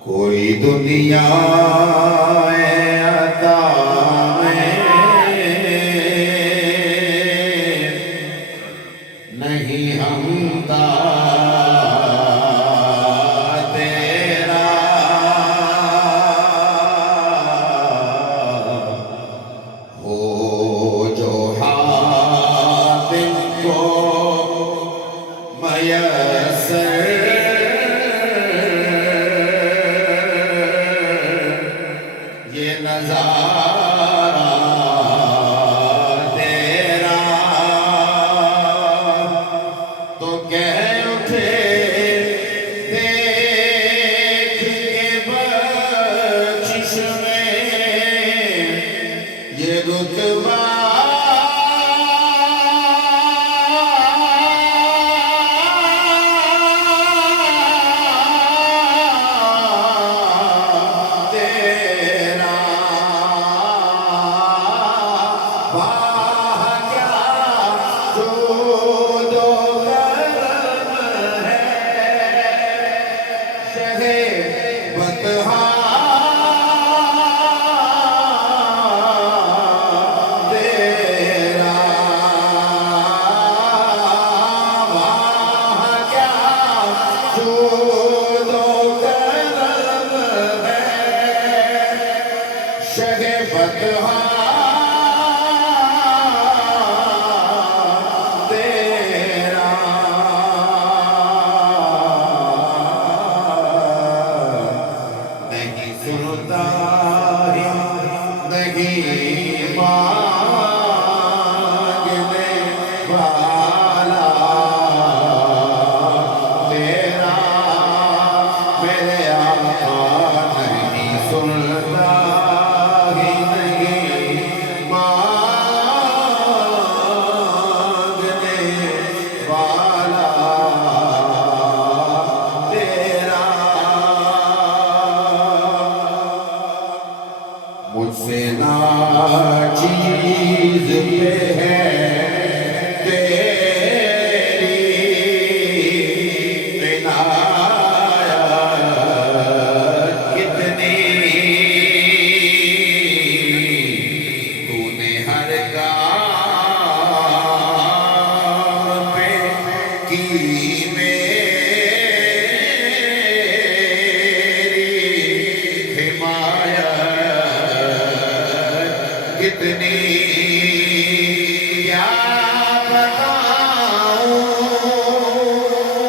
कोई दुनिया अता नहीं हमदा तेरा, हो जो हातिम को मयसर ये नजारा तेरा, तो कह उठे देख के बख्शिश में ये रुतबा मुझसे नाचीज पे है तेरी इनायत कितनी, तूने हर काम पे की कितनी क्या बताऊं,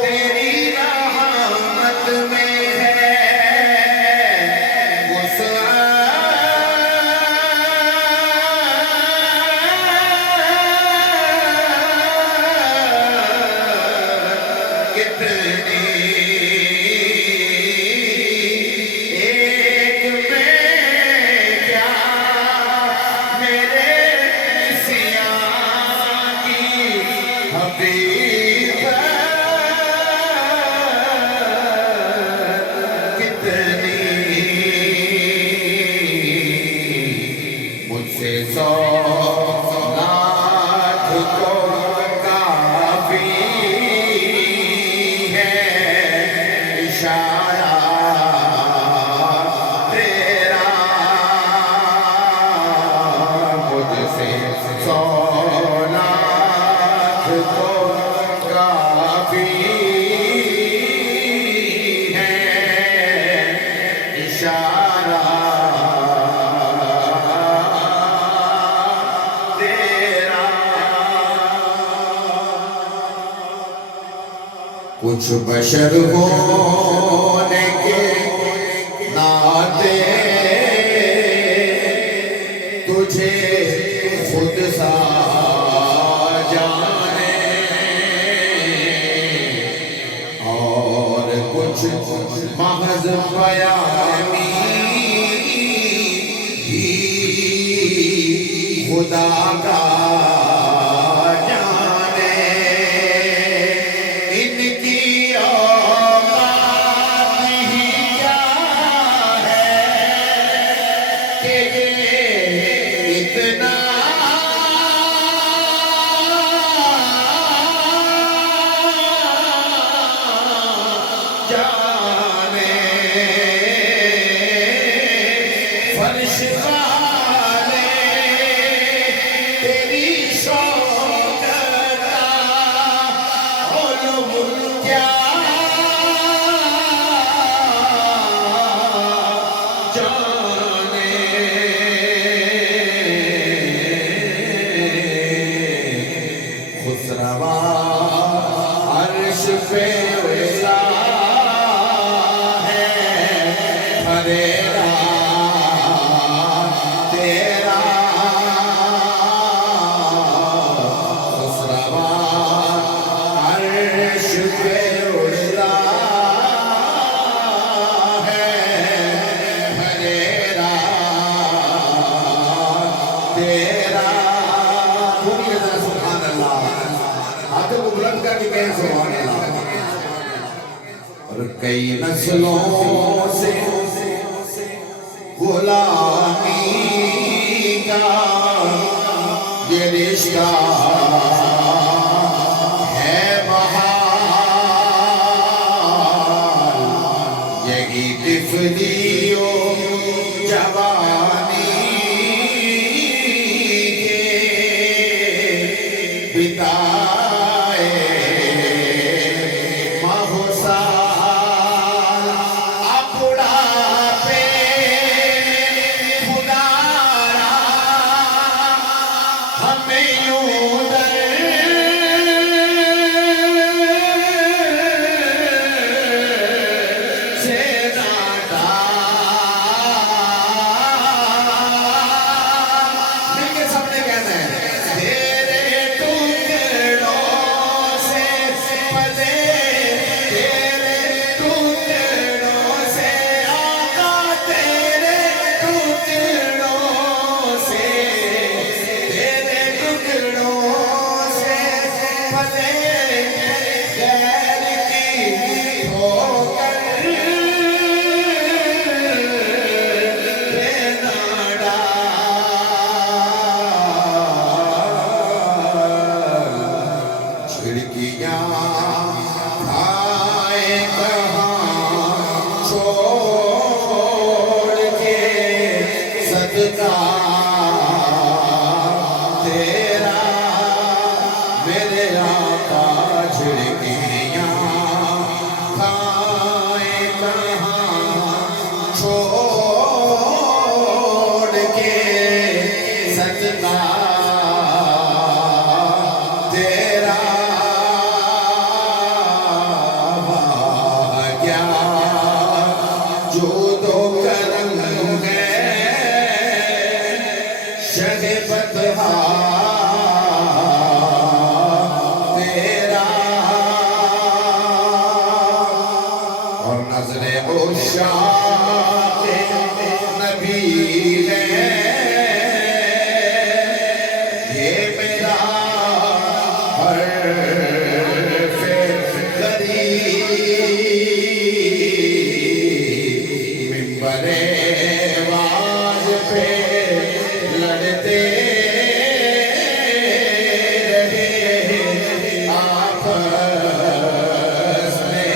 तेरी रहमत में है वुसअत कितनी, मुझसे 100 लाख को काफी है इशारा तेरा, मुझसे 100 लाख को काफी है इशारा कुछ बशर होने के नाते तुझे खुद सा जाने, और कुछ महज बयानी ही खुदा का जाने, इनकी औकात और कई नस्लों से गुलामी का ये रिश्ता है बहाल, यही तिफलियो जवानी के बिताए महुसाल, अपना पे खुदारा हमें यूं से नाटा। मिलके सबने कहना है, तेरे टुकड़ों से पले, तेरे टुकड़ों से आका, तेरे टुकड़ों से, तेरे टुकड़ों से पले गैर की होकर नाड़ा। खिड़कियां खाए कहाँ छोड़ के सदका तेरा मेरे आका। खिड़कियां खाए कहाँ छोड़ के सदका तेरा। क्या जो दो करम है शहे बदहा तेरा। और नजरे उशाक़े नबी है ये मेरा हर्फ़े गरीब। मिंबरे वाज पे लड़ते रहे आपस में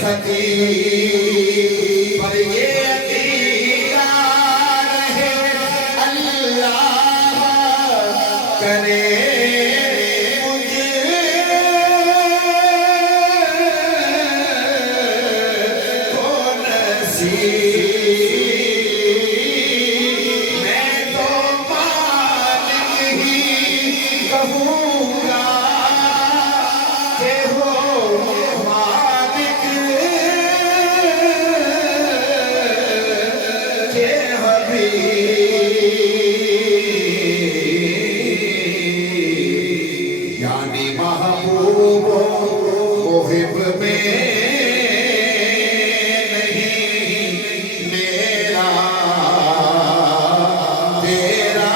खतीब, पर ये अकीदा रहे अल्लाह करे मुझको नसीब। मैं तो मालिक ही कहूँगा के हो मालिक के हबीब, यानी महबूब मुहिब में नहीं मेरा तेरा।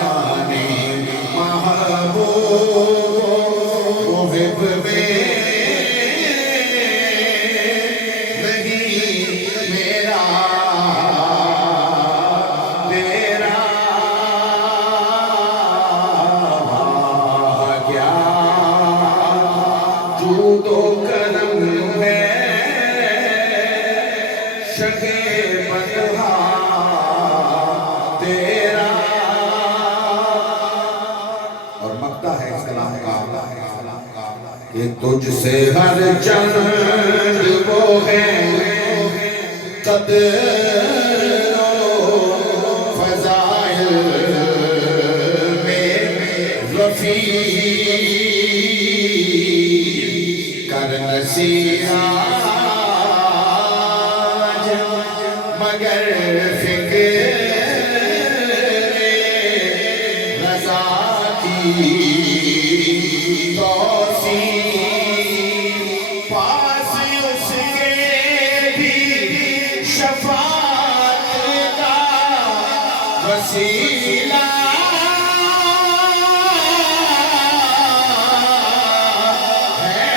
यानी महबूब मुहिब में नहीं मेरा तेरा। क्या जूदो करम है शगे बदहा तेरा। और मक्ता है इस कलाम का कि तुझसे हर चंद वो है कदरो फजाइल में रफी कर नसीहाज मगर फिक्र रज़ा की तौसीफ, पास उसके भी शफाअत का वसीला है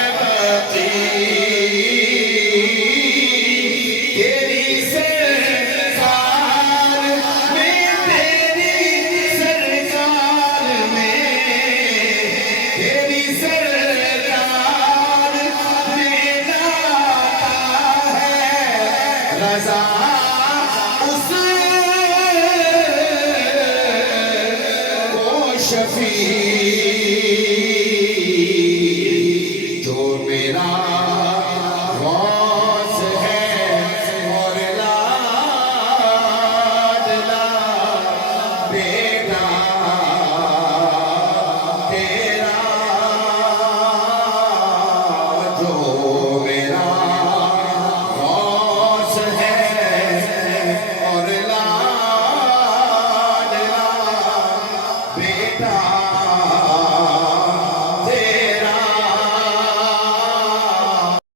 सा